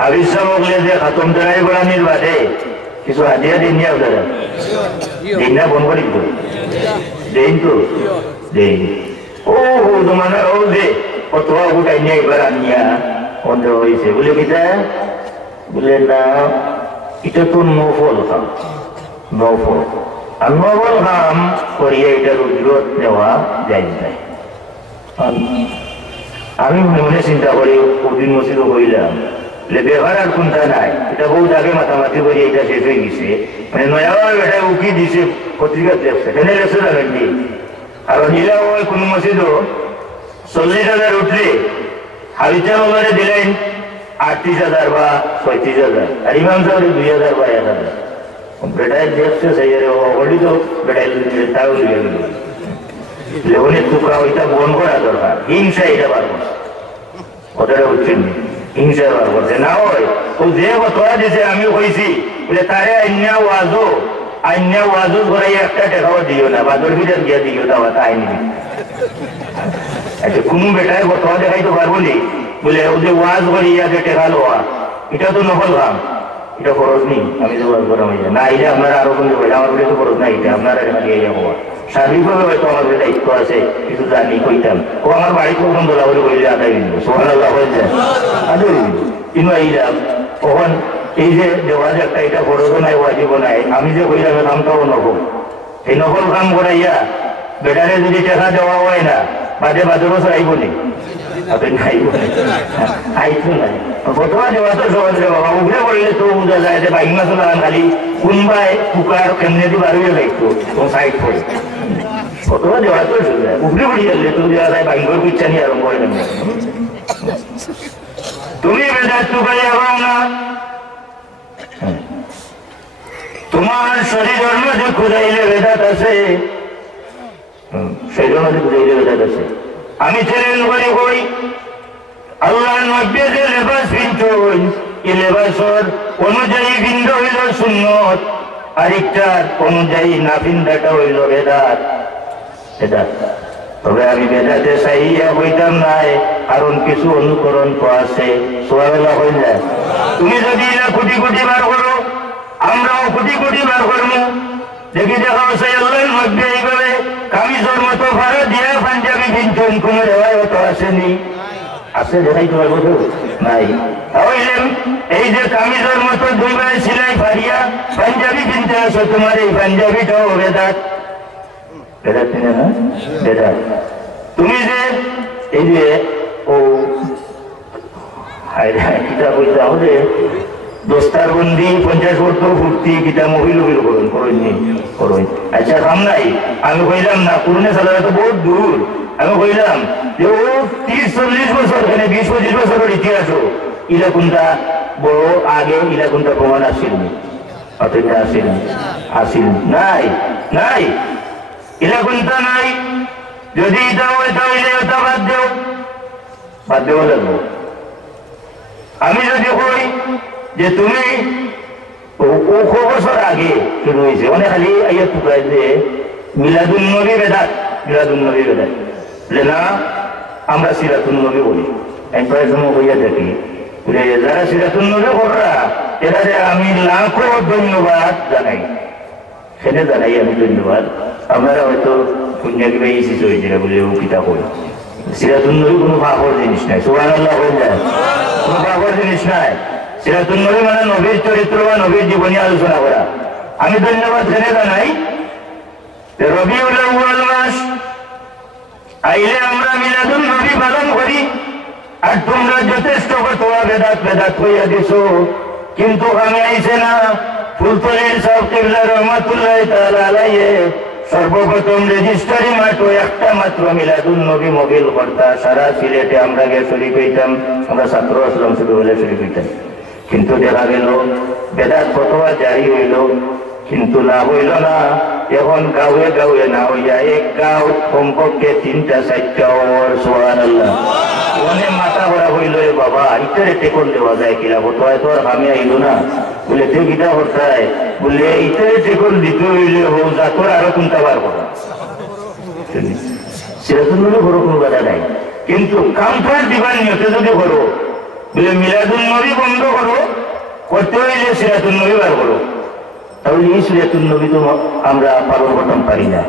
হাবিসা বললে যে খাতম জড়াই বলানির বাদে কিছু হাজিয়া দিন নিয়ে আপনারা দিন না বন করি তো দিন তো দিন ও তোমার ও যে কত গোটাই নিয়ে এবার আনিয়া বন্ধ হয়েছে বলে কিতা বলে না এটা তো নফল খাম নফল আর নফল খাম করিয়া এটার উজরত দেওয়া যায় না। আমি মনে মনে চিন্তা করি ওদিন মসজিদও করিলাম ব্যবহার আর কোনটা নাই, এটা বহুত আগে মাতামাতি করি এটা শেষ হয়ে গেছে, মানে নয়াবার বেটা উকি দিছে পত্রিকা দেখছে কেন লেখছে জানেননি। আর নিলা ওই কোন মসজিদও 40,000 উঠলে হাবিজা ওভারে দিলেন 38,000 বা 35,000, আর ইমাম সাহেব 2,000 বা 1,000। বেটায় দেখছে সেই অলরেডি তো বেটায় তাও দিয়ে গেল লেবনের টুকরা ওইটা বন করা দরকার। হিংসা এটা বার করছে, কথাটা হচ্ছে হিংসা বার করছে না হয় ও যে কথা দিছে আমি কইছি বলে তারে আইনা ওয়াজও করাই একটা টাকাও দিও না, বাদর ভিতর গিয়ে দিও না, তাই নিবি। আচ্ছা কোনো বেটায় কথা দেখাইতে পারবো নি বলে ও যে ওয়াজ করিয়া যে টেকা লোয়া এটা তো নকল কাম, এটা খরচ নেই, আমি তো ওয়াজ করা হয়ে না এটা আপনারা আরো বলতে পারি আমার বলে তো খরচ নাই, এটা আপনারা দিয়ে যাবো সার্বিকভাবে হয়তো আমার দায়িত্ব আছে কিছু জানি কইতাম ও আমার বাড়ি কখন বলা বলে বললে আদায় দিব সোহানাল্লাহ হয়ে যায় আদায় দিব কিন্তু এইলাম কখন এই যে দেওয়াজ একটা এটা খরচও নাই ওয়াজিবও নাই, আমি যে কইলাম কামটাও নকল, এই নকল কাম করাইয়া বেটারে যদি টাকা দেওয়া হয় না বাদে বছর আইব নি আইতো নাই ফটোয়া দেওয়া তো সহজ রে বাবা, উঠে পড়লে তো বোঝা যায় যে বাইক মাছ খালি কোনবাই কুকার কেমনে দিয়ে বাড়িয়ে যাইতো ও সাইড করে ফটোয়া দেওয়া তো সোজা, উঠে পড়ি গেলে তো দেওয়া যায় বাইকের পিচ্ছা নিয়ে আরম্ভ করে নেবে। তুমি বেদাত টুকাই আবাও না, তোমার শরীরের মধ্যে খুঁজাইলে বেদাত আছে, শরীরের মধ্যে খুঁজাইলে বেদাত আছে। আমি চ্যালেঞ্জ করে কই আল্লাহর নবী যে লেবাস পিনতেন এই লেবাসের অনুযায়ী ভিন্ন হইল সুন্নত, আরেকটার অনুযায়ী না ভিন্নটা হইল বেদাত। তবে আমি বেদাতে চাইয়া হইতাম নাই, কারণ কিছু অনুকরণ তো আছে। সুবহানাল্লাহ হয়ে যায়। তুমি যদি এরা কোটি কোটি বার করো আমরাও কোটি কোটি বার করবো, দেখি দেখা হচ্ছে আল্লাহর নবী এইভাবে কামিজের মতো ভাড়া দিয়ে পাঞ্জাবি কিনতেন, কোন রেওয়ায়ত আসেনি, আছে দেখাইতে পারবো তো নাই। তাহলে এই যে কামিজের মতো দুইবার সিলাই ফাড়িয়া পাঞ্জাবি কিনতে আসো, তোমার এই পাঞ্জাবিটাও বেদাত, বেদাত কিনে না বেদাত। তুমি যে এই যে ও কিতা বলতে হবে দোস্তার বন্দি 50 বর্ষ ভর্তি কিতা মহিল করুন করুন আচ্ছা কাম নাই। আমি কইলাম না পুরনে সালারা তো বহুত দূর, আমি কইলাম যে ও 30-40 বছর এখানে 20-25 বছরের ইতিহাস ইলা কোনটা বড় আগে ইলা কোনটা প্রমাণ আসিল অতটা আসিল নাই নাই ইলা কোনটা নাই। যদি এটা হয় তাহলে ওটা বাদ দেওয়া লাগবো। আমি যদি কই যে তুমি বছর আগে শুরু হয়েছে মানে খালি আইয়া টুকায় যে মিলাদুন নবী বেদাত না আমরা সিরাতুন নবী বলি, একবার সময় হইয়া থাকি যারা সিরাতুন নবী কররা এরা আমি লাখো ধন্যবাদ জানাই, সেটা জানাই আমি ধন্যবাদ। আপনারা হয়তো পুণ্যাকি ভাই এসেছে হয়েছে বলে ও পিতা করি সিরাতুন নবী কোনো পাপড় জিনিস নাই। সুবহানাল্লাহ হয়ে যায়, কোনো পাপড় জিনিস নাই। সিরাতুন নবী মানে নবীর চরিত্র বা নবীর জীবনী আলোচনা করা। আমি ধন্যবাদ জেনে জানাই রবিউল আউয়াল মাস আইলে আমরা মিলাদুন নবী পালন করি, আর তোমরা যথেষ্ট ফতোয়া বেদাত হইয়া দিছো, কিন্তু আমি আইছে না ফুলতলির সাহেব কিবলা রহমাতুল্লাহ তাআলা আলাইহি সর্বপ্রথম রেজিস্ট্রারি মাত্র একটা মাত্র মিলাদুন নবী মোবিল করতা। সারা সিলেটে আমরা গিয়ে শরীফ হইতাম, আমরা ছাত্র আসলাম শুধু বলে শরীফ হইতাম, কিন্তু দেখা গেল বেদাত ফতোয়া জারি হইল, কিন্তু লাভ হইল না। এখন গাঁয়ে গাঁয়ে না হইয়া এক গাঁও কমপক্ষে 3-4টা ওর সুবহানাল্লাহ অনেক মাথা ভরা হইল রে বাবা ইটারে টেকন দেওয়া যায় কিনা ফতোয়া তো আর আমি আইল না বলে তুই কিটা করতায় বলে ইটারে টেকন দিতে হইলে হো যা তোর আরো কোনটা বার করা সেরকম বড় কোনো কথা নাই। কিন্তু কামফার দিবার নিয়তে যদি করো বলে মিলাদুন নবী বন্ধ করো করতে হইলে সিরাতুন নবী বার করো। তাহলে এই সিরাতুন নবী তো আমরা পালন করতে পারি না।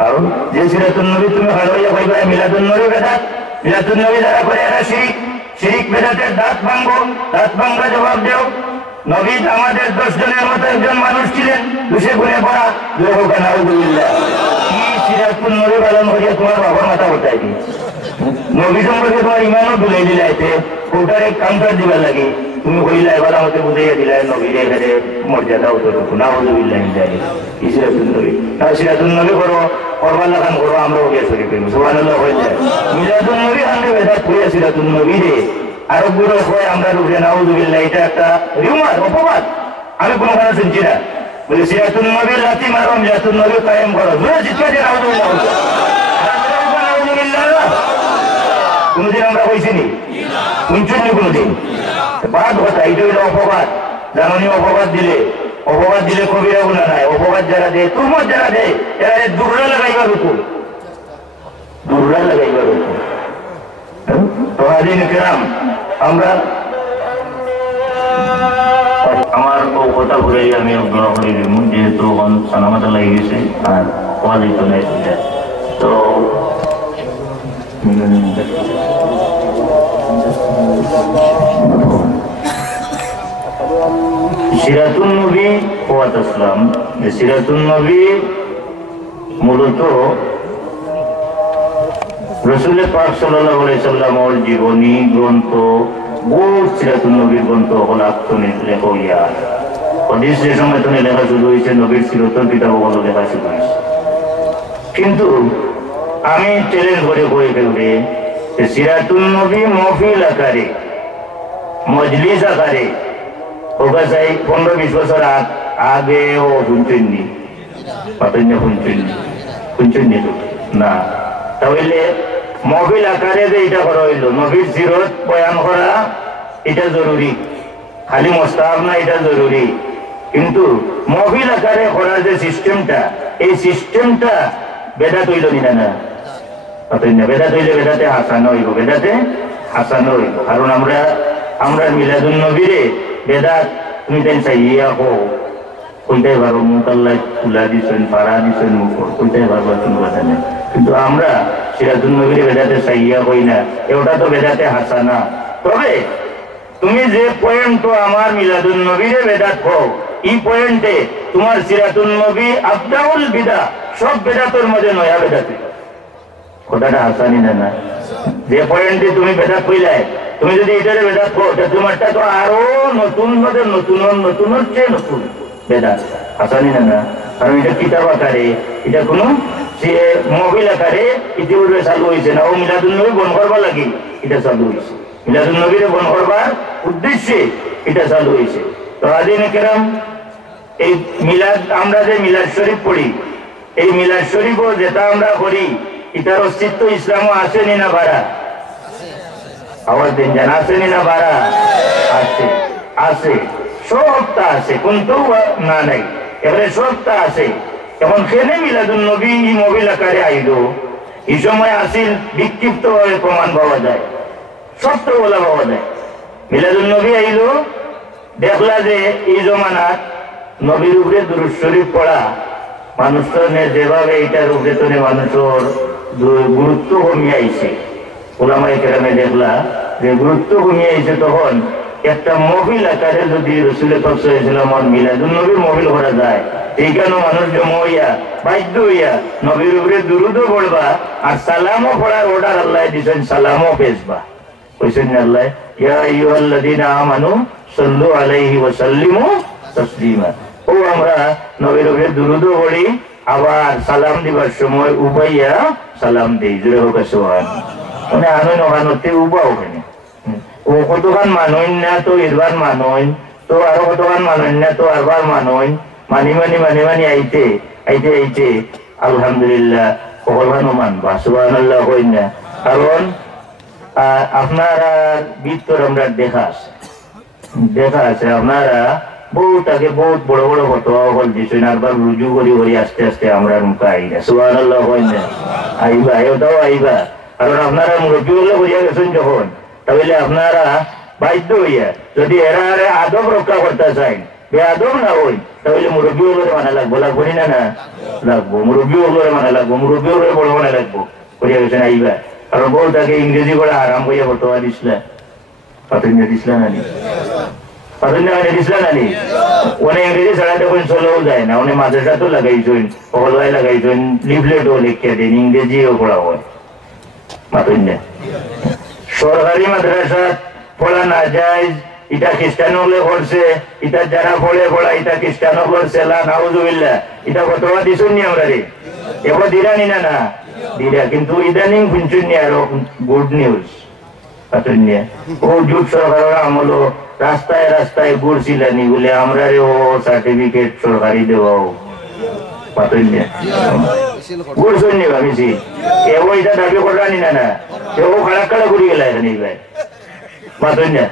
কারণ যে সিরাতুন নবী তুমি হারাইয়া কইবা মিলাদুন নবী বেদাত, মিলাদুন নবী যারা করে এরা শিরিক, শিরিক বেদাতের দাঁত ভাঙবো, দাঁত ভাঙবা জবাব দেও। নবী আমাদের 10 জনের মতো একজন মানুষ ছিলেন, দুশে গুণে পড়া নাউযুবিল্লাহ। কি সিরাতুন নবী পালন করিয়া তোমার বাবার মাথা উঠাই দি, নবী সম্পর্কে তোমার ইমানও ভুলাই দিলাইতে, কোটারে কাউন্টার দিবার লাগে তুমি কইলা এবার আমাকে বুঝাইয়া দিলাই নবীর এখানে মর্যাদা অতটুকু নাউযুবিল্লাহ। কি সিরাতুন নবী? সিরাতুন নবী করো, করবার লাগান করো, আমরাও গিয়ে শরীর করি সুবহানাল্লাহ হয়ে যায়। মিলাদুন নবী আনলে বেদাত করিয়া সিরাতুন নবী রে আরো গুলো হয় আমরা রূপে নাউযুবিল্লাহ। এটা একটা রিউমার, অপবাদ। আমি কোনো কথা শুনছি না। বলে সিরাতুন নবীর লাথি মারো, মিলাদুন নবী কায়েম করো, জোরে চিৎকার দিয়ে নাউযুবিল্লাহ। কোনদিন আমরা কইছিনি? শুনছেন কোনদিন? বাদ কথা, এটা হইল অপবাদ। জানি অপবাদ দিলে কবিরা গুণা নাই। অপবাদ যারা দেয়, তুরমত যারা দেয়, এরা দুর্রা লাগাইবার উপর, দুর্রা লাগাইবার উপর। তো আদিন কেরাম আমরা আমার কথা ঘুরে আমি দোয়া করে দিব, যেহেতু সালামাতা লাগে গেছে আর হওয়া যেত না। তো সিরাতুন নবী ওয়াত আসলাম, সিরাতুন নবী মূলত রাসূল পাক সাল্লাল্লাহু আলাইহি সাল্লামের জীবনী গ্রন্থ, বহুত সিরাতুন নবীর গ্রন্থ হল আত্মনির্ভর লেখা। হাদিস যে সময় তো লেখা শুরু হয়েছে, নবীর সিরতন কিতাবগুলো লেখা শুরু হয়েছে। কিন্তু আমি চ্যালেঞ্জ করে কই ফেলবে সিরাতুন নবী মহফিল আকারে, মজলিস আকারে ওকা চাই 15-20 বছর আগে ও শুনছেননি, শুনছেননি তো না। তাহলে মহফিল আকারে যে এটা করা হইল, নবীর সিরত বয়ান করা এটা জরুরি, খালি মোস্তাহাব না, এটা জরুরি। কিন্তু মহফিল আকারে করার যে সিস্টেমটা, এই সিস্টেমটা বেদাত হইল না, না বেদাত হইলে বেদাতে হাসানো হইব, বেদাতে হাসানো হইব। কারণ আমরা মিলাদুন নবীরে বেদাত তুমি তাই চাইয়া হো কইটাই পারো, মুখ আল্লাহ তুলা দিচ্ছেন, পাড়া দিচ্ছেন, মুখ কইটাই পারবো কোনো কথা নেই। কিন্তু আমরা সিরাতুন নবীরে বেদাতে চাইয়া হই না, ওটা তো বেদাতে হাসানা। তবে তুমি যে পয়েন্ট আমার মিলাদুন নবীরে বেদাত হও, এই পয়েন্টে তোমার সিরাতুন নবী আফদাউল বিদা, সব বেদাতের মধ্যে নয়া বেদাত। কথাটা হাসানি না, যে পয়েন্টে তুমি বেদাত কইলাই, তুমি যদি এটারে বেদাত করো, তোমারটা তো আরো নতুন নতুন হচ্ছে নতুন বেদাত। হাসানি না, কারণ এটা কিতাব আকারে, এটা কোনো মহফিল আকারে ইতিপূর্বে চালু হয়েছে না। ও মিলাদুন নবী বন করবার লাগে এটা চালু হয়েছে, মিলাদুন নবীরে বন করবার উদ্দেশ্যে এটা চালু হয়েছে। তো আদিনে কেরাম এই মিলাদ, আমরা যে মিলাদ শরীফ পড়ি, এই মিলাদ শরীফও যেটা আমরা করি, এটার অস্তিত্ব ইসলামও আসেনি না বাড়া? আওয়াজ দিন জান, আসেনি না বাড়া? আছে, আছে, সবটা আছে, কিন্তু না নাই, এবারে সবটা আছে। এখন সেনে মিলাদুন নবী এই মহফিল আকারে আইল, এই সময় আসিল বিক্ষিপ্ত ভাবে প্রমাণ পাওয়া যায়, সত্য বলা পাওয়া যায়। মিলাদুন নবী আইল, দেখলা যে এই জমানাত নবীর উপরে দুরূদ শরীফ পড়া মানুষের যেভাবে এইটার উপরে তো মানুষের গুরুত্ব কমিয়ে আইছে। ওলামায়ে কেরামে দেখলা যে গুরুত্ব কমিয়ে আইছে, তখন একটা মহফিল আকারে যদি রাসূল পাক সাল্লাল্লাহু আলাইহি ওয়াসাল্লাম মিলাদুন নবী মহফিল করা যায়, এইখানে মানুষ জমা হইয়া বাধ্য হইয়া নবীর উপরে দুরূদও পড়বা আর সালামও পড়ার অর্ডার আল্লাহ দিয়েছেন, সালামও পেশবা। কইছেন আল্লাহ, ইয়া আইয়ুহাল্লাযীনা আমানু সাল্লু আলাইহি ওয়া সাল্লিমু তাসলিমা। ও আমরা নবীর উপরে দুরূদও পড়ি, আবার সালাম দিবার সময় উবাইয়া সালাম দেই, জোরে হোক সুবহানাল্লাহ। মানে আনন্দ ওখানে উবা ওখানে ও কতখান মানইন না, তো এরবার মানইন, তো আরো কতখান মানইন না, তো আরবার মানইন, মানি আইতে আলহামদুলিল্লাহ সকলখানো মানবা, সুবহানাল্লাহ হইন না। কারণ আপনারা ভিতর আমরা দেখা আছে আপনারা বহুত আগে বহুত বড় বড় ফতোয়া হল দিছেন, আরবার রুজু করি আস্তে আস্তে আমরা মুখে আইনা, সুবহানাল্লাহ হইন না। আইবা, এটাও আইবা, কারণ আপনারা মুরব্বী হলে বুঝিয়া গেছেন যখন, তাহলে আপনারা বাধ্য হইয়া যদি এরা আদব রক্ষা করতে চাই বেআদব না হই তাহলে মুরব্বী হলে মানা লাগবো লাগবো না না লাগবো মুরব্বী হলে মানা লাগবো মুরব্বী হলে বড় মানা লাগবো করিয়া গেছেন আইবা কারণ বউ তাকে ইংরেজি করে আরাম করিয়া বর্তমান দিসলা পাতন্য দিসলা নানি পাতন্য দিসলা নানি অনেক ইংরেজি ছাড়া তখন চলেও যায় না অনেক মাদ্রাসা তো লাগাইছেন হলওয়াই লাগাইছেন লিফলেটও লিখিয়া দেন ইংরেজিও পড়া হয় পাতন্য সরকারি মাদ্রাসা পড়া না যায় এটা খ্রিস্টান হলে পড়ছে এটা যারা পড়ে পড়া এটা খ্রিস্টান করছে নাউজুবিল্লাহ এটা বর্তমান দিছুন নি আমরা রে এবার দিরানি না না দিরা কিন্তু ইদানিং শুনছুন নি আরো গুড নিউজ ও জুট সরকারের আমল রাস্তায় রাস্তায় ঘুরছিলেনি বলে আমরা রে ও সার্টিফিকেট সরকারি দেওয়া ঘুরছুন নি ভাবিছি এও এটা দাবি করানি না না এও খারাপ খারাপ ঘুরি গেল এখানে ভাই পাতই না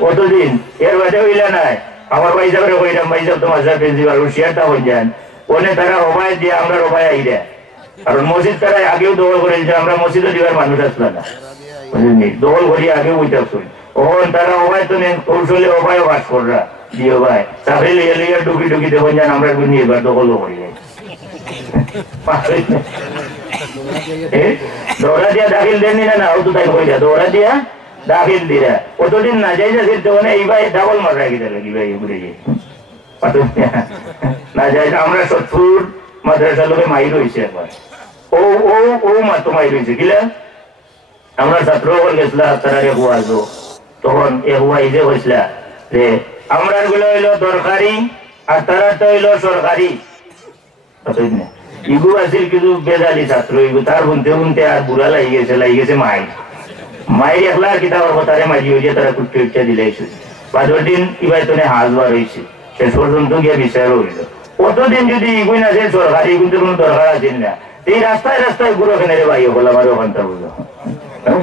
কতদিন এর বাদে হইলা নাই আমার ভাই যাবে কইলাম ভাই যাব তোমার সাথে প্রিন্সিপাল হুশিয়ারটা হয়ে যান ওনে তারা অবায় দিয়ে আমরা অবায় আইরা কারণ মসজিদ তারা আগেও দখল করেছে আমরা মসজিদে দিবার মানুষ আসলো না বুঝলি দখল করি আগেও বইতে আসুন ওখান তারা অবায় তো নেন কৌশলে অবায় বাস কররা দিও ভাই চাকরি লিয়ে লিয়ে ডুকি ডুকি দেখুন যান আমরা নিয়ে এবার দখলও করি দৌড়া দিয়া দাখিল দেননি না ও তো তাই কইলা দৌড়া দিয়া দাখিল দিরা কতদিন না যাই যাচ্ছিল তো এইবার ডাবল মার রাখি দিল কি ভাই ঘুরে গিয়ে না যাই আমরা 70 মাদ্রাসা লোকে মাই রয়েছে একবার ও ও ও মাত্র মাই রয়েছে কিলা আমরা ছাত্র গেছিলাম তারা রেখু আসবো তখন এহুয়া ইজে হয়েছিল যে আমরা গুলো হইলো দরকারি আর তারা তো হইলো সরকারি ইগু আছিল কিন্তু বেজালি ছাত্র ইগু তার বুনতে বুনতে আর বুড়া লাগি গেছে মায়ের একলা কিতাবের কথারে মাঝি হয়েছে তারা কুট্টি উঠতে দিলে পাঁচর দিন ইবাই তো হাজবার হয়েছে শেষ পর্যন্ত গিয়ে বিচার হইল কতদিন যদি ইগুই না যে সরকারি কিন্তু কোনো দরকার আছে না এই রাস্তায় রাস্তায় গুড়ো খেনে রে ভাই বলে আমার ওখানটা বুঝলো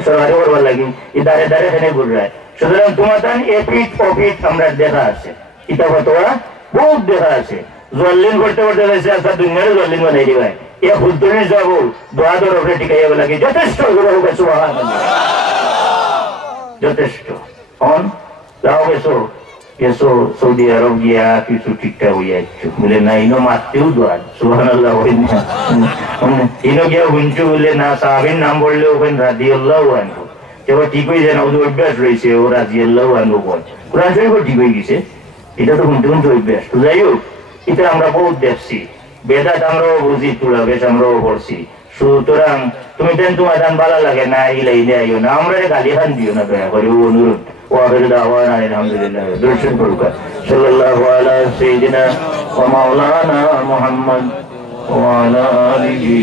সরকারি করবার লাগি এই দাঁড়ে দাঁড়ে খেনে ঘুরায় সুতরাং তোমার এপিট অপিট আমরা দেখা আছে কিতাব বহুত দেখা আছে জল্লিন করতে করতে গেছে আচ্ছা দুনিয়ারে জল্লিন বানাই দিবাই এ ফুলতনি যাবো দোয়া দর ওপরে টিকাইয়া লাগে যথেষ্ট যথেষ্ট অন যাও গেছো গেছো সৌদি আরব গিয়া কিছু ঠিকঠাক হইয়া বলে না ইনো মারতেও দোয়া সুবহানাল্লাহ ইনো গিয়া হুঞ্চু বলে না সাহাবীর নাম বললে ওখানে রাদিয়াল্লাহু আনহু এবার ঠিক হয়ে যায় না ওদের অভ্যাস রয়েছে ও রাদিয়াল্লাহু আনহু বল কোরআন শরীফ ঠিক হয়ে গেছে এটা তো শুনতে শুনতে অভ্যাস তো যাই হোক এটা আমরা বহুত দেখছি বেদাত আমরাও বুঝি তোলা বেশ আমরাও পড়ছি সুতরাং তুমি তেন তোমার দান ভালো লাগে না এই লাইনে আইও না আমরা গালি খান দিও না দয়া করে অনুরোধ ও আখির দাওয়ানা আলহামদুলিল্লাহ দর্শন করুক সাল্লাল্লাহু আলা সাইয়্যিদিনা ওয়া মাওলানা মুহাম্মদ ওয়া আলা আলিহি